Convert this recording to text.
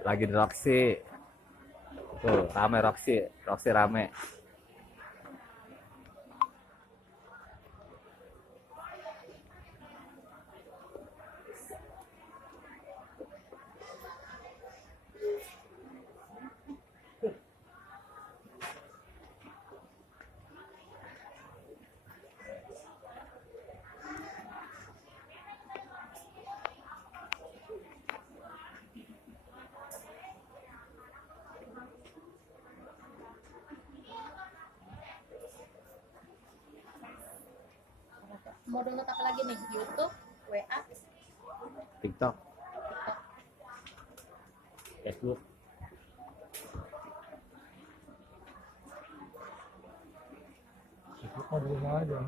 Lagi di Roxy. Tuh, rame Roxy. Roxy rame. Mau download apa lagi nih? YouTube, WA, TikTok, Facebook. Itu kan di rumah aja.